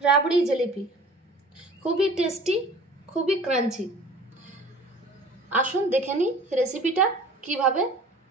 রাবড়ি জিলিপি খুবই টেস্টি, খুবই ক্রাঞ্চি। আসুন দেখে নিই রেসিপিটা কিভাবে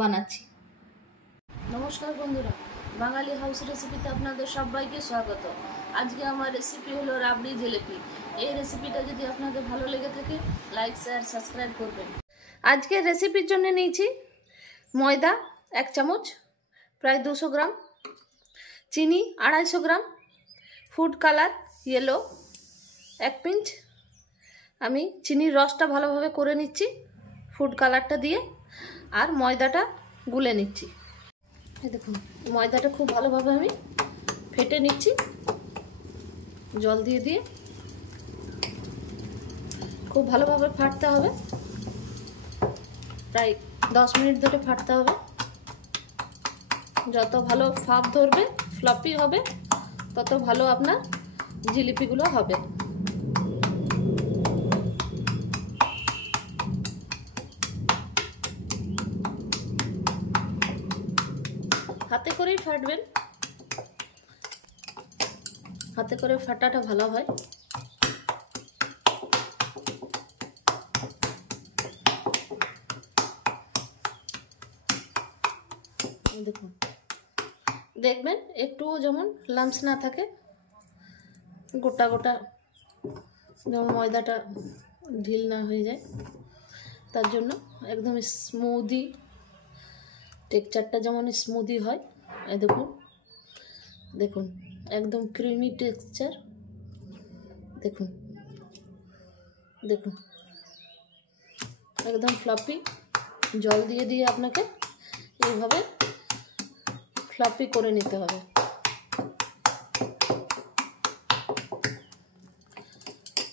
বানাচ্ছি। নমস্কার বন্ধুরা, বাঙালি হাউস রেসিপিতে আপনাদের সবাইকে স্বাগত। আজকে আমার রেসিপি হলো রাবড়ি জিলিপি। এই রেসিপিটা যদি আপনাদের ভালো লেগে থাকে লাইক, শেয়ার, সাবস্ক্রাইব করবেন। আজকের রেসিপির জন্য নিয়েছি ময়দা 1 চামচ, প্রায় 200 গ্রাম, চিনি 250 গ্রাম, ফুড কালার ইয়েলো 1 পিঞ্চ। আমি চিনির রসটা ভালোভাবে করে নিচ্ছি ফুড কালারটা দিয়ে, আর ময়দাটা গুলে নিচ্ছি। এই দেখুন, ময়দাটা খুব ভালোভাবে আমি ফেটে নিচ্ছি জল দিয়ে দিয়ে। খুব ভালোভাবে ফাটতে হবে, প্রায় 10 মিনিট ধরে ফাটতে হবে। যত ভালো ফাপ ধরবে, ফ্লপি হবে, তত ভালো আপনার জিলিপিগুলো হবে। হাতে করেই ফাটবেন, হাতে করে ফাটাটা ভালো হয়। দেখুন, দেখবেন একটু যেমন লাম্পস না থাকে, গোটা গোটা, যেমন ময়দাটা ঢিল না হয়ে যায়, তার জন্য একদম স্মুদি টেক্সচারটা যেমন স্মুদি হয়। এই দেখুন, দেখুন একদম ক্রিমি টেক্সচার। দেখুন দেখুন একদম ফ্লাপি। জল দিয়ে দিয়ে আপনাকে এইভাবে ফ্লাপি করে নিতে হবে।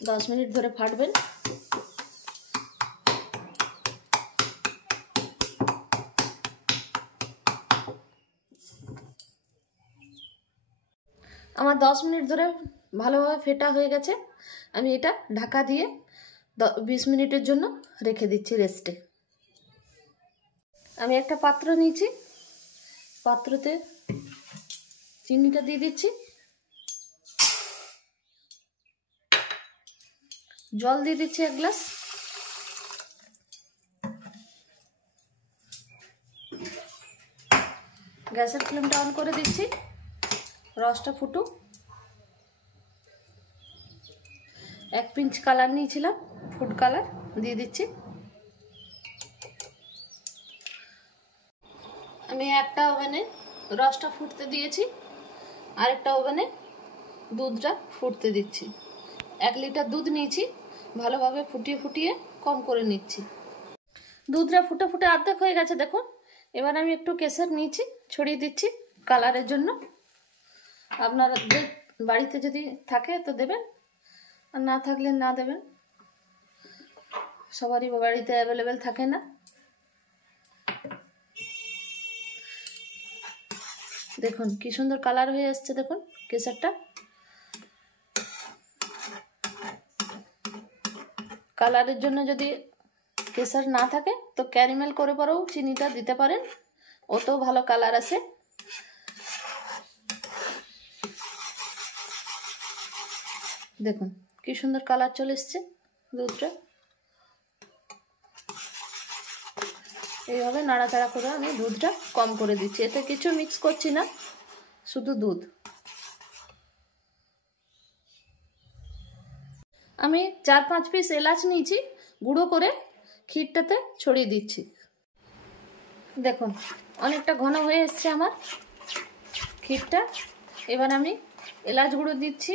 দশ মিনিট ধরে ফাটবেন। আমার 10 মিনিট ধরে ভালোভাবে ফেটা হয়ে গেছে। আমি এটা ঢাকা দিয়ে 20 মিনিটের জন্য রেখে দিচ্ছি রেস্টে। আমি একটা পাত্র নিয়েছি, পাত্রতে চিনিটা দিয়ে দিচ্ছি, জল দিয়ে দিচ্ছি 1 গ্লাস, গ্যাসের ফ্লেমটা অন করে দিচ্ছি। রসটা ফুটুক। 1 পিঞ্চ কালার নিয়েছিলাম, ফুড কালার দিয়ে দিচ্ছি। আমি একটা ওভেনে রসটা ফুটতে দিয়েছি, আর একটা ওভেনে দুধটা ফুটতে দিচ্ছি। 1 লিটার দুধ নিয়েছি, ভালোভাবে ফুটিয়ে ফুটিয়ে কম করে নিচ্ছি। দুধটা ফুটে ফুটে অর্ধেক হয়ে গেছে দেখুন। এবার আমি একটু কেশর নিয়েছি, ছড়িয়ে দিচ্ছি কালারের জন্য। আপনারা বাড়িতে যদি থাকে তো দেবেন, আর না থাকলে না দেবেন, সবারই বাড়িতে অ্যাভেলেবেল থাকে না। দেখুন কি সুন্দর কালার হয়ে আসছে, দেখুন কেশরটা। কালারের জন্য যদি কেশর না থাকে তো ক্যারামেল করে পরেও চিনিটা দিতে পারেন, ওতেও ভালো কালার আসে। দেখুন কি সুন্দর কালার চলে এসছে দুধটা। এইভাবে নাড়াচাড়া করে আমি দুধটা কম করে দিচ্ছি। এতে কিছু মিক্স করছি না, শুধু দুধ। আমি 4-5 পিস এলাচ নিয়েছি, গুঁড়ো করে ক্ষীরটাতে ছড়িয়ে দিচ্ছি। দেখুন অনেকটা ঘন হয়ে এসছে আমার ক্ষীরটা। এবার আমি এলাচ গুঁড়ো দিচ্ছি,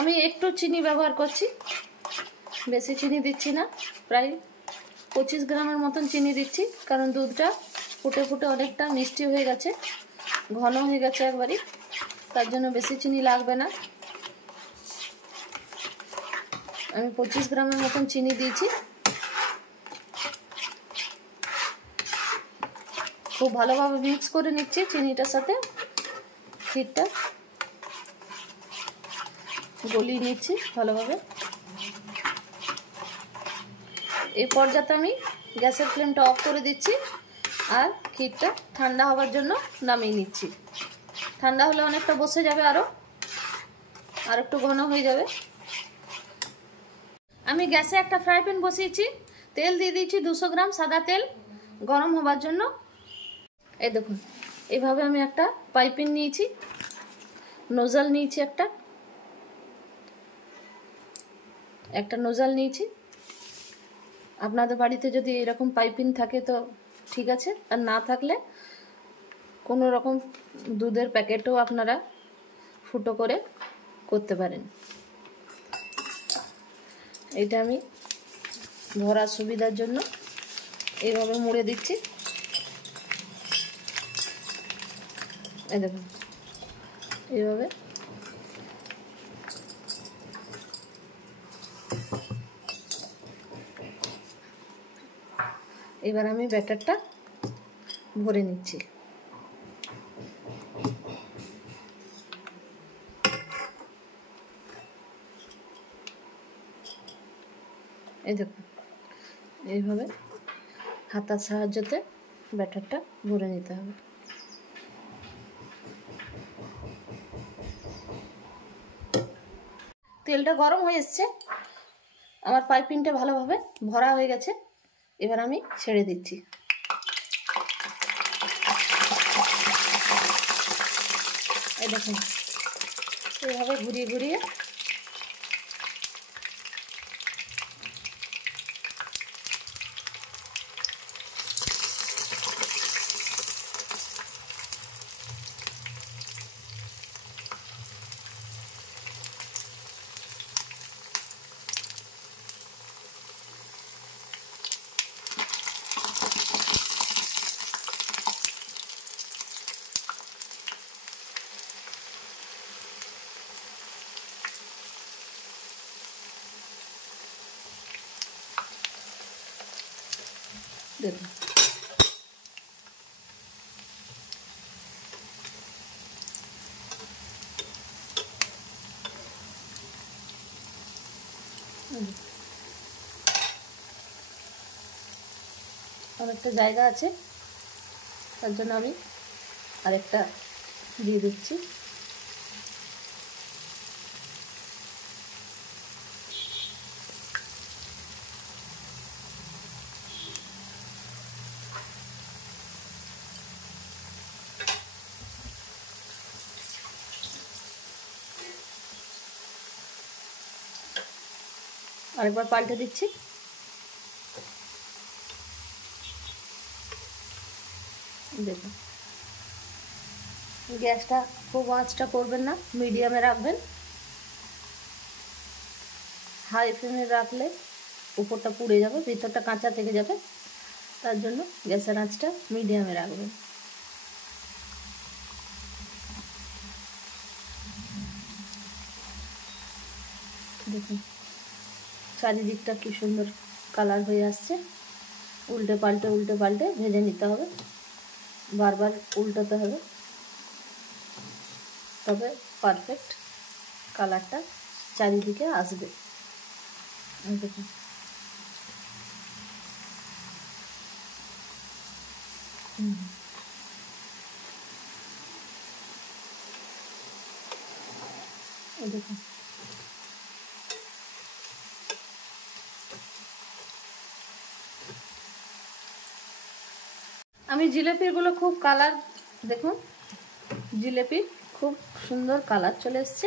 আমি একটু চিনি ব্যবহার করছি, বেশি চিনি দিচ্ছি না। প্রায় 25 গ্রামের মতন চিনি দিচ্ছি, কারণ দুধটা ফুটে ফুটে অনেকটা মিষ্টি হয়ে গেছে, ঘন হয়ে গেছে একবারই, তার জন্য বেশি চিনি লাগবে না। আমি 25 গ্রামের মতন চিনি দিয়েছি। খুব ভালোভাবে মিক্স করে নিচ্ছি চিনিটার সাথে, ক্ষীরটা গলিয়ে নিচ্ছি ভালোভাবে। এই পর্যায়ে আমি গ্যাসের ফ্লেমটা অফ করে দিচ্ছি, আর ক্ষীরটা ঠান্ডা হওয়ার জন্য নামিয়ে নিচ্ছি। ঠান্ডা হলে অনেকটা বসে যাবে, আর একটু ঘন হয়ে যাবে। আমি গ্যাসে একটা ফ্রাই প্যান বসিয়েছি, তেল দিয়ে দিয়েছি 200 গ্রাম সাদা তেল গরম হবার জন্য। এই দেখুন, এইভাবে আমি একটা পাইপিং নিয়েছি, নোজল নিয়েছি, একটা নোজল নিয়েছি। আপনাদের বাড়িতে যদি এরকম পাইপিং থাকে তো ঠিক আছে, আর না থাকলে কোনো রকম দুধের প্যাকেটও আপনারা ফুটো করে করতে পারেন। এটা আমি ভরার সুবিধার জন্য এইভাবে মুড়ে দিচ্ছি। এই দেখুন, এইভাবে এবার আমি ব্যাটারটা ভরে নিচ্ছি। এই দেখুন, এইভাবে হাতার সাহায্যে ব্যাটারটা ভরে নিতে হবে। তেলটা গরম হয়ে এসছে, আমার পাইপিংটা ভালোভাবে ভরা হয়ে গেছে। এবার আমি ছেড়ে দিচ্ছি। এই দেখুন, এইভাবে ঘুরিয়ে ঘুরিয়ে দেখুন। অনেকটা জায়গা আছে, তার জন্য আমি আরেকটা দিয়ে দিচ্ছি। আরেকবার পাল্টে দিচ্ছি। দেখুন, গ্যাসটা খুব আঁচটা করবেন না, মিডিয়ামে রাখবেন। হাই ফ্লেমে রাখলে উপরটা পুড়ে যাবে, ভিতরটা কাঁচা থেকে যাবে, তার জন্য গ্যাসের আঁচটা মিডিয়ামে রাখবেন। দেখুন, চারিদিকটা কি সুন্দর কালার হয়ে আসছে। উল্টে পাল্টে ভেজে নিতে হবে, বারবার উল্টাতে হবে, তবে পারফেক্ট কালারটা চারিদিকে আসবে। দেখুন, দেখুন, আমি জিলেপিগুলো খুব কালার, দেখুন জিলেপির খুব সুন্দর কালার চলে এসছে।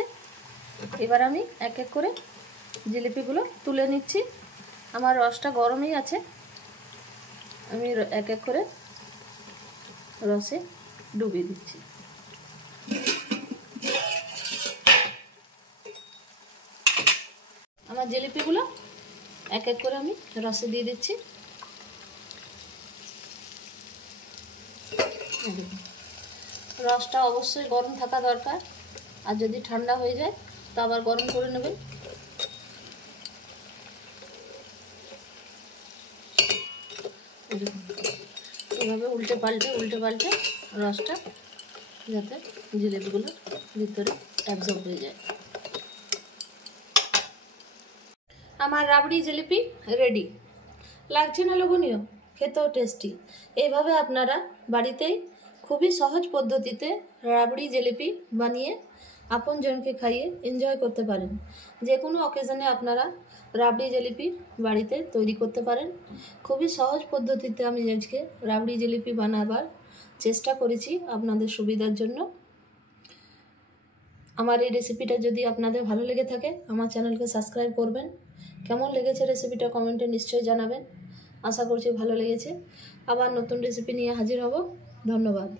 এবার আমি এক এক করে জিলিপিগুলো তুলে নিচ্ছি। আমার রসটা গরমই আছে, আমি এক এক করে রসে ডুবিয়ে দিচ্ছি। আমার জিলিপিগুলো এক এক করে আমি রসে দিয়ে দিচ্ছি। রসটা অবশ্যই গরম থাকা দরকার, আর যদি ঠান্ডা হয়ে যায় তো আবার গরম করে নেবেন। এভাবে উল্টে পাল্টে রসটা যাতে জিলেপিগুলো ভিতরে অ্যাবজর্ব হয়ে যায়। আমার রাবড়ি জিলিপি রেডি। লাগছে না লোভনীয়? খেতেও টেস্টি। এইভাবে আপনারা বাড়িতেই খুবই সহজ পদ্ধতিতে রাবড়ি জিলিপি বানিয়ে আপনজনকে খাইয়ে এনজয় করতে পারেন। যে কোনো অকেশনে আপনারা রাবড়ি জিলিপি বাড়িতে তৈরি করতে পারেন। খুবই সহজ পদ্ধতিতে আমি আজকে রাবড়ি জিলিপি বানাবার চেষ্টা করেছি আপনাদের সুবিধার জন্য। আমার এই রেসিপিটা যদি আপনাদের ভালো লেগে থাকে আমার চ্যানেলকে সাবস্ক্রাইব করবেন। কেমন লেগেছে রেসিপিটা কমেন্টে নিশ্চয়ই জানাবেন। আশা করছি ভালো লেগেছে। আবার নতুন রেসিপি নিয়ে হাজির হব। ধন্যবাদ।